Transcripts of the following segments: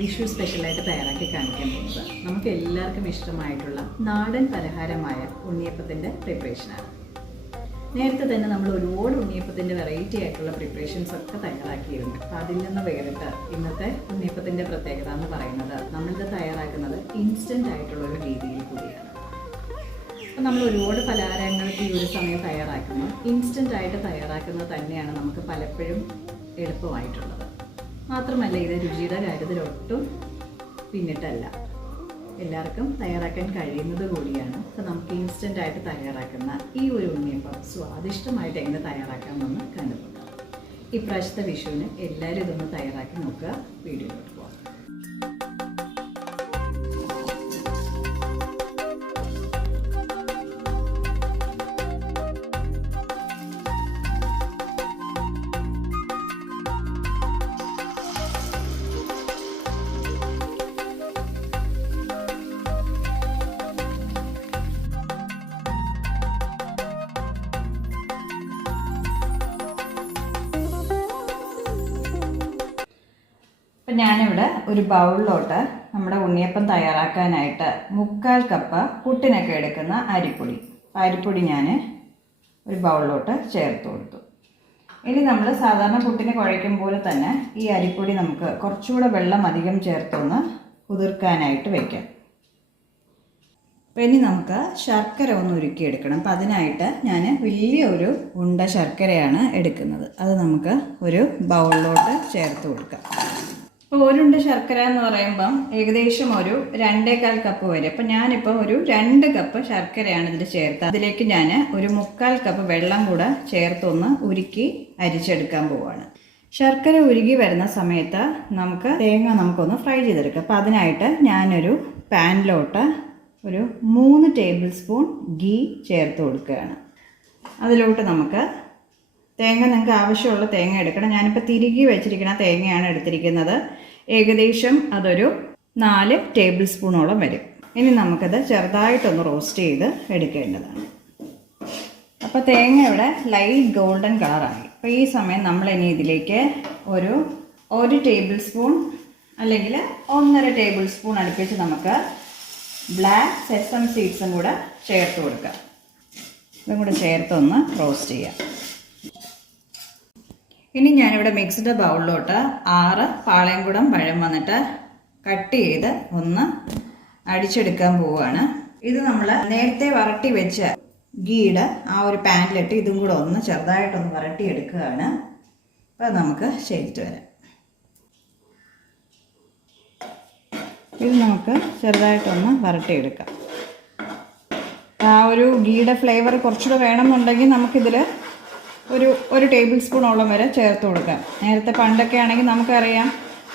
വിഷു സ്പെഷ്യലായിട്ട് തയ്യാറാക്കി കാണിക്കാൻ പോകുന്നത്. നമുക്ക് എല്ലാവർക്കും ഇഷ്ടമായിട്ടുള്ള നാടൻ പലഹാരമായ ഉണ്ണിയപ്പത്തിന്റെ പ്രിപ്പറേഷനാണ് നേരത്തെ തന്നെ നമ്മൾ ഒരുപാട് ഉണ്ണിയപ്പത്തിന്റെ വെറൈറ്റി ആയിട്ടുള്ള പ്രിപ്പറേഷൻസ് ഒക്കെ തയ്യാറാക്കിയിരുന്നു. അപ്പം അതിൽ നിന്ന് വേറിട്ട് ഇന്നത്തെ ഉണ്ണിയപ്പത്തിന്റെ പ്രത്യേകത എന്ന് പറയുന്നത് നമ്മളിത് തയ്യാറാക്കുന്നത് ഇൻസ്റ്റന്റ് ആയിട്ടുള്ള ഒരു രീതിയിൽ കൂടിയാണ്. അപ്പം നമ്മൾ ഒരുപാട് പലഹാരങ്ങൾ ഈ ഒരു സമയം തയ്യാറാക്കുന്നു. ഇൻസ്റ്റന്റ് ആയിട്ട് തയ്യാറാക്കുന്നത് തന്നെയാണ് നമുക്ക് പലപ്പോഴും എളുപ്പമായിട്ടുള്ളത്. മാത്രമല്ല ഇത് രുചിയുടെ കാര്യത്തിൽ ഒട്ടും പിന്നിട്ടല്ല. എല്ലാവർക്കും തയ്യാറാക്കാൻ കഴിയുന്നത് കൂടിയാണ്. അപ്പോൾ നമുക്ക് ഇൻസ്റ്റന്റ് ആയിട്ട് തയ്യാറാക്കുന്ന ഈ ഒരു ഉണ്ണിയപ്പം സ്വാദിഷ്ടമായിട്ട് എങ്ങനെ തയ്യാറാക്കാമെന്ന് കണ്ടുപോകാം ഇപ്രാവശ്യത്തെ വിഷുവിന് എല്ലാവരും ഇതൊന്ന് തയ്യാറാക്കി നോക്കുക. വീഡിയോയിലോട്ട് പോകാം അപ്പം ഞാനിവിടെ ഒരു ബൗളിലോട്ട് നമ്മുടെ ഉണ്ണിയപ്പം തയ്യാറാക്കാനായിട്ട് മുക്കാൽ കപ്പ് പുട്ടിനൊക്കെ എടുക്കുന്ന അരിപ്പൊടി. അരിപ്പൊടി ഞാൻ ഒരു ബൗളിലോട്ട് ചേർത്ത് കൊടുത്തു. ഇനി നമ്മൾ സാധാരണ പുട്ടിന് കുഴയ്ക്കും പോലെ തന്നെ ഈ അരിപ്പൊടി നമുക്ക് കുറച്ചുകൂടെ വെള്ളം അധികം ചേർത്തൊന്ന് കുതിർക്കാനായിട്ട് വയ്ക്കാം ഇനി നമുക്ക് ശർക്കര ഒന്ന് ഉരുക്കിയെടുക്കണം. അപ്പം അതിനായിട്ട് ഞാൻ വലിയ ഒരു ഉണ്ട ശർക്കരയാണ് എടുക്കുന്നത്. അത് നമുക്ക് ഒരു ബൗളിലോട്ട് ചേർത്ത് കൊടുക്കാം. അപ്പോൾ ഒരുണ്ട് ശർക്കര എന്ന് പറയുമ്പം ഏകദേശം ഒരു രണ്ടേകാൽ കപ്പ് വരെ. അപ്പം ഞാനിപ്പോൾ ഒരു രണ്ട് കപ്പ് ശർക്കരയാണ് ഇതിൽ ചേർത്ത്. അതിലേക്ക് ഞാൻ ഒരു മുക്കാൽ കപ്പ് വെള്ളം കൂടെ ചേർത്തൊന്ന് ഉരുക്കി അരിച്ചെടുക്കാൻ പോവുകയാണ് ശർക്കര ഉരുകി വരുന്ന സമയത്ത് നമുക്ക് തേങ്ങ നമുക്കൊന്ന് ഫ്രൈ ചെയ്തെടുക്കാം. അപ്പം അതിനായിട്ട് ഞാനൊരു പാനിലോട്ട് ഒരു മൂന്ന് ടേബിൾ സ്പൂൺ ഗീ ചേർത്ത് കൊടുക്കുകയാണ്. അതിലോട്ട് നമുക്ക് തേങ്ങ നിങ്ങൾക്ക് ആവശ്യമുള്ള തേങ്ങ എടുക്കണം. ഞാനിപ്പോൾ തിരികെ വെച്ചിരിക്കുന്ന തേങ്ങയാണ് എടുത്തിരിക്കുന്നത്. ഏകദേശം അതൊരു നാല് ടേബിൾ സ്പൂണോളം വരും. ഇനി നമുക്കത് ചെറുതായിട്ടൊന്ന് റോസ്റ്റ് ചെയ്ത് എടുക്കേണ്ടതാണ്. അപ്പോൾ തേങ്ങ ഇവിടെ ലൈറ്റ് ഗോൾഡൻ കളറായി. അപ്പോൾ ഈ സമയം നമ്മൾ ഇനി ഇതിലേക്ക് ഒരു ഒരു ടേബിൾ സ്പൂൺ അല്ലെങ്കിൽ ഒന്നര ടേബിൾ സ്പൂൺ അടുപ്പിച്ച് നമുക്ക് ബ്ലാക്ക് സെസം സീഡ്സും കൂടെ ചേർത്ത് കൊടുക്കാം. ഇതും കൂടെ ചേർത്തൊന്ന് റോസ്റ്റ് ചെയ്യാം. ഇനി ഞാനിവിടെ മിക്സ്ഡ് ബൗളിലോട്ട് ആറ് പാളയംകുടം പഴം വന്നിട്ട് കട്ട് ചെയ്ത് ഒന്ന് അടിച്ചെടുക്കാൻ പോവുകയാണ്. ഇത് നമ്മൾ നേരത്തെ വരട്ടി വെച്ച ഗീഡ് ആ ഒരു പാനിലിട്ട് ഇതും കൂടെ ഒന്ന് ചെറുതായിട്ടൊന്ന് വരട്ടി എടുക്കുകയാണ് അപ്പോൾ നമുക്ക് ചെയ്തിട്ട് വരാം. ഇത് നമുക്ക് ചെറുതായിട്ടൊന്ന് വരട്ടിയെടുക്കാം. ആ ഒരു ഗീയുടെ ഫ്ലേവർ കുറച്ചുകൂടെ വേണമെന്നുണ്ടെങ്കിൽ നമുക്കിതിൽ ഒരു ഒരു ടേബിൾ സ്പൂണോളം വരെ ചേർത്ത് കൊടുക്കാം. നേരത്തെ പണ്ടൊക്കെ ആണെങ്കിൽ നമുക്കറിയാം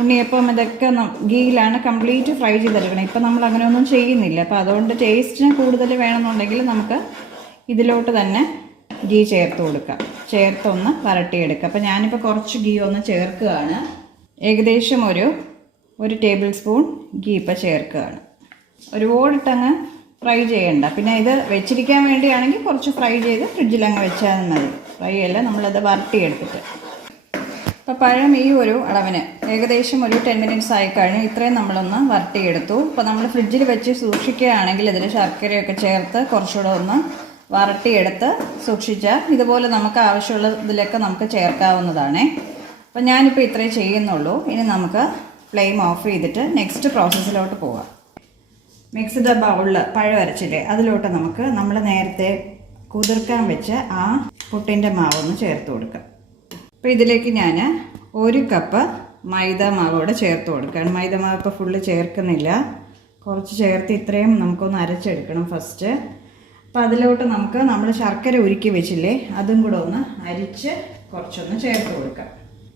ഉണ്ണിയപ്പം ഇതൊക്കെ ഗീയിലാണ് കംപ്ലീറ്റ് ഫ്രൈ ചെയ്തെടുക്കണം. ഇപ്പം നമ്മൾ അങ്ങനെയൊന്നും ചെയ്യുന്നില്ല. അപ്പോൾ അതുകൊണ്ട് ടേസ്റ്റിന് കൂടുതൽ വേണമെന്നുണ്ടെങ്കിൽ നമുക്ക് ഇതിലോട്ട് തന്നെ ഗീ ചേർത്ത് കൊടുക്കാം. ചേർത്തൊന്ന് വരട്ടിയെടുക്കുക അപ്പോൾ ഞാനിപ്പോൾ കുറച്ച് ഗീ ഒന്ന് ചേർക്കുകയാണ്. ഏകദേശം ഒരു ഒരു ടേബിൾ സ്പൂൺ ഗീ ഇപ്പം ചേർക്കുകയാണ്. ഒരുപാടിട്ടങ്ങ് ഫ്രൈ ചെയ്യണ്ട. പിന്നെ ഇത് വെച്ചിരിക്കാൻ വേണ്ടിയാണെങ്കിൽ കുറച്ച് ഫ്രൈ ചെയ്ത് ഫ്രിഡ്ജിൽ അങ്ങ് വെച്ചാൽ മതി. ഫ്രൈ അല്ല നമ്മളത് വരട്ടിയെടുത്തിട്ട്. അപ്പോൾ പഴം ഈ ഒരു അളവിന് ഏകദേശം ഒരു ടെൻ മിനിറ്റ്സ് ആയി കഴിഞ്ഞ്. ഇത്രയും നമ്മളൊന്ന് വരട്ടിയെടുത്തു. അപ്പോൾ നമ്മൾ ഫ്രിഡ്ജിൽ വെച്ച് സൂക്ഷിക്കുകയാണെങ്കിൽ ഇതിൽ ശർക്കരയൊക്കെ ചേർത്ത് കുറച്ചുകൂടെ ഒന്ന് വരട്ടിയെടുത്ത് സൂക്ഷിച്ചാൽ ഇതുപോലെ നമുക്ക് ആവശ്യമുള്ള ഇതിലൊക്കെ നമുക്ക് ചേർക്കാവുന്നതാണേ. അപ്പോൾ ഞാനിപ്പോൾ ഇത്രയും ചെയ്യുന്നുള്ളൂ. ഇനി നമുക്ക് ഫ്ലെയിം ഓഫ് ചെയ്തിട്ട് നെക്സ്റ്റ് പ്രോസസ്സിലോട്ട് പോവാം. മിക്സ്ഡ് ബൗളിൽ പഴം അരച്ചില്ലേ? അതിലോട്ട് നമുക്ക് നമ്മൾ നേരത്തെ കുതിർക്കാൻ വെച്ച ആ പുട്ടിന്റെ മാവൊന്ന് ചേർത്ത് കൊടുക്കാം. അപ്പോൾ ഇതിലേക്ക് ഞാൻ ഒരു കപ്പ് മൈദ മാവ് കൂടെ ചേർത്ത് കൊടുക്കുകയാണ്. മൈദ മാവ് ഇപ്പോൾ ഫുള്ള് ചേർക്കുന്നില്ല. കുറച്ച് ചേർത്ത് ഇത്രയും നമുക്കൊന്ന് അരച്ചെടുക്കണം ഫസ്റ്റ് അപ്പോൾ അതിലോട്ട് നമുക്ക് നമ്മൾ ശർക്കര ഉരുക്കി വെച്ചില്ലേ അതും കൂടെ ഒന്ന് അരിച്ച് കുറച്ചൊന്ന് ചേർത്ത് കൊടുക്കാം.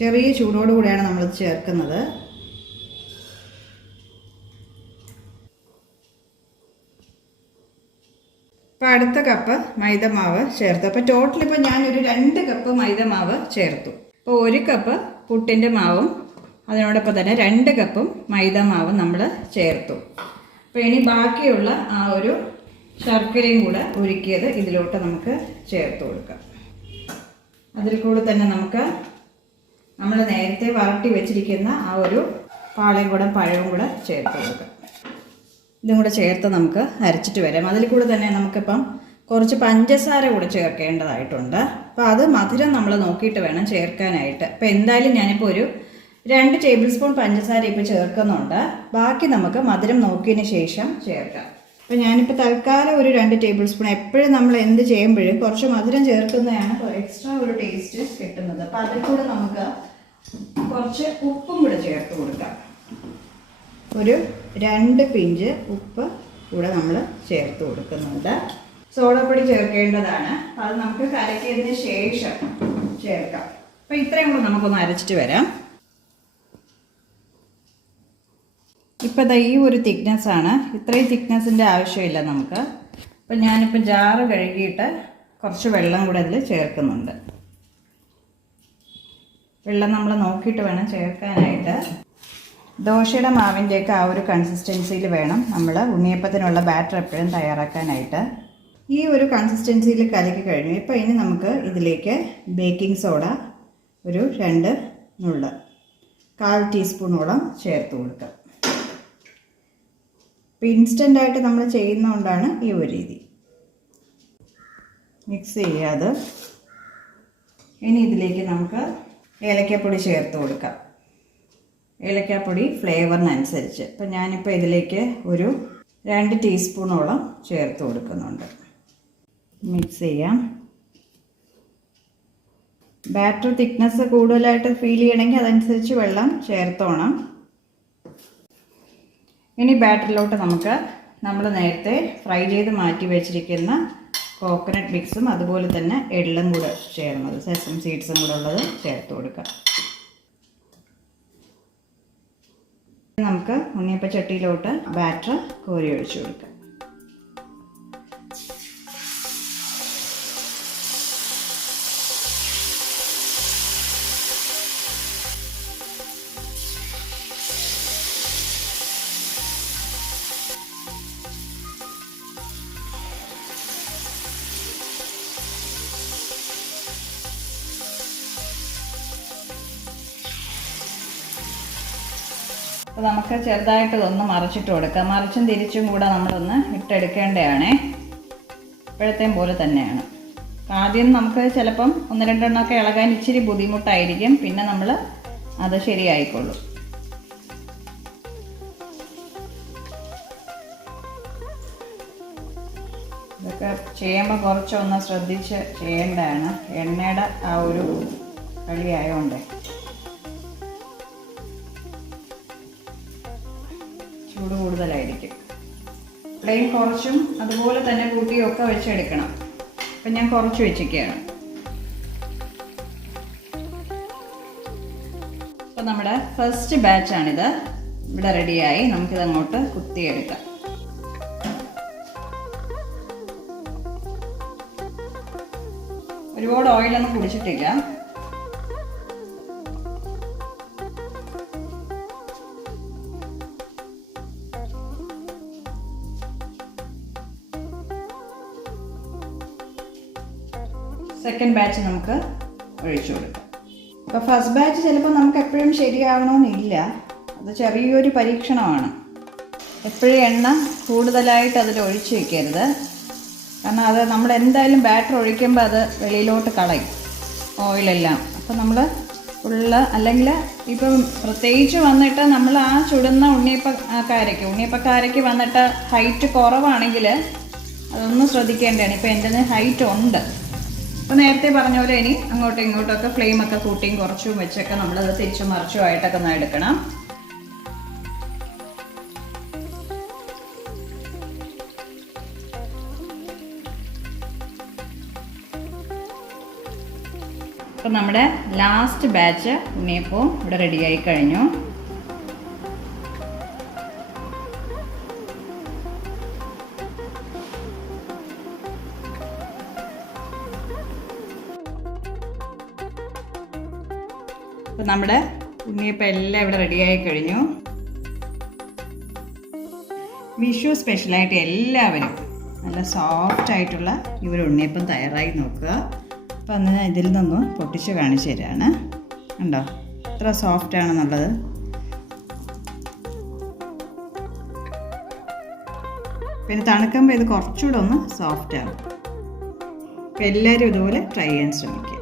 ചെറിയ ചൂടോടുകൂടിയാണ് നമ്മളിത് ചേർക്കുന്നത്. അപ്പോൾ അടുത്ത കപ്പ് മൈദമാവ് ചേർത്തു. അപ്പോൾ ടോട്ടൽ ഇപ്പോൾ ഞാനൊരു രണ്ട് കപ്പ് മൈദമാവ് ചേർത്തു. അപ്പോൾ ഒരു കപ്പ് പുട്ടിന്റെ മാവും അതിനോടൊപ്പം തന്നെ രണ്ട് കപ്പും മൈദമാവും നമ്മൾ ചേർത്തു. അപ്പോൾ ഇനി ബാക്കിയുള്ള ആ ഒരു ശർക്കരയും കൂടെ ഉരുക്കിയത് ഇതിലോട്ട് നമുക്ക് ചേർത്ത് കൊടുക്കാം. അതിൽ കൂടെ തന്നെ നമുക്ക് നമ്മൾ നേരത്തെ വരട്ടി വെച്ചിരിക്കുന്ന ആ ഒരു പാളയും കൂടെ പഴവും കൂടെ ചേർത്ത് കൊടുക്കാം. ഇതും കൂടെ ചേർത്ത് നമുക്ക് അരച്ചിട്ട് വരാം. അതിൽ കൂടെ തന്നെ നമുക്കിപ്പം കുറച്ച് പഞ്ചസാര കൂടെ ചേർക്കേണ്ടതായിട്ടുണ്ട്. അപ്പോൾ അത് മധുരം നമ്മൾ നോക്കിയിട്ട് വേണം ചേർക്കാനായിട്ട്. അപ്പോൾ എന്തായാലും ഞാനിപ്പോൾ ഒരു രണ്ട് ടേബിൾ സ്പൂൺ പഞ്ചസാര ഇപ്പോൾ ചേർക്കുന്നുണ്ട്. ബാക്കി നമുക്ക് മധുരം നോക്കിയതിന് ശേഷം ചേർക്കാം. അപ്പോൾ ഞാനിപ്പോൾ തൽക്കാലം ഒരു രണ്ട് ടേബിൾ സ്പൂൺ എപ്പോഴും നമ്മൾ എന്ത് ചെയ്യുമ്പോഴും കുറച്ച് മധുരം ചേർക്കുന്നതാണ് എക്സ്ട്രാ ഒരു ടേസ്റ്റ് കിട്ടുന്നത്. അപ്പോൾ അതിൽ കൂടെ നമുക്ക് കുറച്ച് ഉപ്പും കൂടെ ചേർത്ത് കൊടുക്കാം. ഒരു രണ്ട് പിഞ്ച് ഉപ്പ് കൂടെ നമ്മൾ ചേർത്ത് കൊടുക്കുന്നുണ്ട്. സോഡപ്പൊടി ചേർക്കേണ്ടതാണ്. അത് നമുക്ക് കലക്കിയതിന് ശേഷം ചേർക്കാം. അപ്പം ഇത്രയും കൂടെ നമുക്കൊന്ന് അരച്ചിട്ട് വരാം. ഇപ്പം ദാ ഈ ഒരു തിക്നെസ് ആണ്. ഇത്രയും തിക്നെസ്സിന്റെ ആവശ്യമില്ല നമുക്ക്. അപ്പം ഞാനിപ്പം ജാറ് കഴുകിയിട്ട് കുറച്ച് വെള്ളം കൂടെ അതിൽ ചേർക്കുന്നുണ്ട്. വെള്ളം നമ്മൾ നോക്കിയിട്ട് വേണം ചേർക്കാനായിട്ട്. ദോശയുടെ മാവിന്റെയൊക്കെ ആ ഒരു കൺസിസ്റ്റൻസിയിൽ വേണം. നമ്മൾ ഉണ്ണിയപ്പത്തിനുള്ള ബാറ്റർ എപ്പോഴും തയ്യാറാക്കാനായിട്ട്. ഈ ഒരു കൺസിസ്റ്റൻസിയിൽ കലക്കി കഴിഞ്ഞു. ഇപ്പോൾ ഇനി നമുക്ക് ഇതിലേക്ക് ബേക്കിംഗ് സോഡ ഒരു രണ്ട് നുള്ള കാൽ ടീസ്പൂണോളം ചേർത്ത് കൊടുക്കാം. ഇപ്പോൾ ഇൻസ്റ്റന്റായിട്ട് നമ്മൾ ചെയ്യുന്നതുകൊണ്ടാണ് ഈ ഒരു രീതി. മിക്സ് ചെയ്യാതെ ഇനി ഇതിലേക്ക് നമുക്ക് ഏലക്കപ്പൊടി ചേർത്ത് കൊടുക്കാം. ഏലക്കാപ്പൊടി ഫ്ലേവറിനനുസരിച്ച്. അപ്പം ഞാനിപ്പോൾ ഇതിലേക്ക് ഒരു രണ്ട് ടീസ്പൂണോളം ചേർത്ത് കൊടുക്കുന്നുണ്ട്. മിക്സ് ചെയ്യാം. ബാറ്റർ തിക്നെസ് കൂടുതലായിട്ട് ഫീൽ ചെയ്യണമെങ്കിൽ അതനുസരിച്ച് വെള്ളം ചേർത്തോണം. ഇനി ബാറ്ററിലോട്ട് നമുക്ക് നമ്മൾ നേരത്തെ ഫ്രൈ ചെയ്ത് മാറ്റി വെച്ചിരിക്കുന്ന കോക്കനട്ട് മിക്സും അതുപോലെ തന്നെ എള്ളും കൂടെ ചേർന്നത്. സെസം സീഡ്സും കൂടെ ഉള്ളത് ചേർത്ത് കൊടുക്കാം. നമുക്ക് ഉണ്ണിയപ്പ ചട്ടിയിലോട്ട് ബാറ്റർ കോരി ഒഴിച്ചു കൊടുക്കാം. അപ്പോൾ നമുക്ക് ചെറുതായിട്ട് ഇതൊന്ന് മറിച്ചിട്ട് കൊടുക്കാം. മറിച്ചും തിരിച്ചും കൂടെ നമ്മളൊന്ന് ഇട്ടെടുക്കേണ്ടതാണേ ഇപ്പോഴത്തെയും പോലെ തന്നെയാണ്. ആദ്യം നമുക്ക് ചിലപ്പം ഒന്ന് രണ്ടെണ്ണമൊക്കെ ഇളകാൻ ഇച്ചിരി ബുദ്ധിമുട്ടായിരിക്കും. പിന്നെ നമ്മൾ അത് ശരിയായിക്കൊള്ളും ഇതൊക്കെ ചെയ്യുമ്പോൾ കുറച്ചൊന്ന് ശ്രദ്ധിച്ച് ചെയ്യേണ്ടതാണ്. എണ്ണയുടെ ആ ഒരു കളി ചൂട് കൂടുതലായിരിക്കും. പ്ലെയിൻ കുറച്ചും അതുപോലെ തന്നെ കൂട്ടിയും ഒക്കെ വെച്ചെടുക്കണം. അപ്പം ഞാൻ കുറച്ച് വെച്ചിരിക്കുകയാണ്. അപ്പോൾ നമ്മുടെ ഫസ്റ്റ് ബാച്ചാണിത് ഇവിടെ റെഡിയായി നമുക്കിത് അങ്ങോട്ട് കുത്തിയെടുക്കാം. ഒരുപാട് ഓയിലൊന്നും കുടിച്ചിട്ടില്ല. സെക്കൻഡ് ബാച്ച് നമുക്ക് ഒഴിച്ചു കൊടുക്കാം. അപ്പോൾ ഫസ്റ്റ് ബാച്ച് ചിലപ്പോൾ നമുക്ക് എപ്പോഴും ശരിയാവണമെന്നില്ല അത് ചെറിയൊരു പരീക്ഷണമാണ്. എപ്പോഴും എണ്ണ കൂടുതലായിട്ട് അതിൽ ഒഴിച്ചു വയ്ക്കരുത് കാരണം അത് നമ്മൾ എന്തായാലും ബാറ്റർ ഒഴിക്കുമ്പോൾ അത് വെളിയിലോട്ട് കളയും ഓയിലെല്ലാം അപ്പോൾ നമ്മൾ ഉള്ള അല്ലെങ്കിൽ ഇപ്പം പ്രത്യേകിച്ച് വന്നിട്ട് നമ്മൾ ആ ചുടുന്ന ഉണ്ണിയപ്പക്കാരയ്ക്ക് ഉണ്ണിയപ്പക്കാരയ്ക്ക് വന്നിട്ട് ഹൈറ്റ് കുറവാണെങ്കിൽ അതൊന്നും ശ്രദ്ധിക്കേണ്ടതാണ്. ഇപ്പോൾ എന്റെ ഹൈറ്റ് ഉണ്ട്. അപ്പോൾ നേരത്തെ പറഞ്ഞ പോലെ ഇനി അങ്ങോട്ടും ഇങ്ങോട്ടൊക്കെ ഫ്ലെയിമൊക്കെ കൂട്ടിയും കുറച്ചും വെച്ചൊക്കെ നമ്മളത് തിരിച്ചും മറിച്ചും ആയിട്ടൊക്കെ ഒന്ന് എടുക്കണം. അപ്പം നമ്മുടെ ലാസ്റ്റ് ബാച്ച് ഉണ്ണിയപ്പവും ഇവിടെ റെഡിയായി കഴിഞ്ഞു. അപ്പോൾ നമ്മുടെ ഉണ്ണിയപ്പം എല്ലാം ഇവിടെ റെഡിയായി കഴിഞ്ഞു. വിഷു സ്പെഷ്യലായിട്ട് എല്ലാവരും നല്ല സോഫ്റ്റ് ആയിട്ടുള്ള ഈ ഒരു ഉണ്ണിയപ്പം തയ്യാറായി നോക്കുക. അപ്പോൾ അന്ന് ഞാൻ ഇതിൽ നിന്നും പൊട്ടിച്ച് കാണിച്ചു തരാണ്. ഉണ്ടോ എത്ര സോഫ്റ്റ് ആണെന്നുള്ളത്. പിന്നെ തണുക്കുമ്പോൾ ഇത് കുറച്ചുകൂടെ ഒന്ന് സോഫ്റ്റ് ആണ്. എല്ലാവരും ഇതുപോലെ ട്രൈ ചെയ്യാൻ ശ്രമിക്കുക.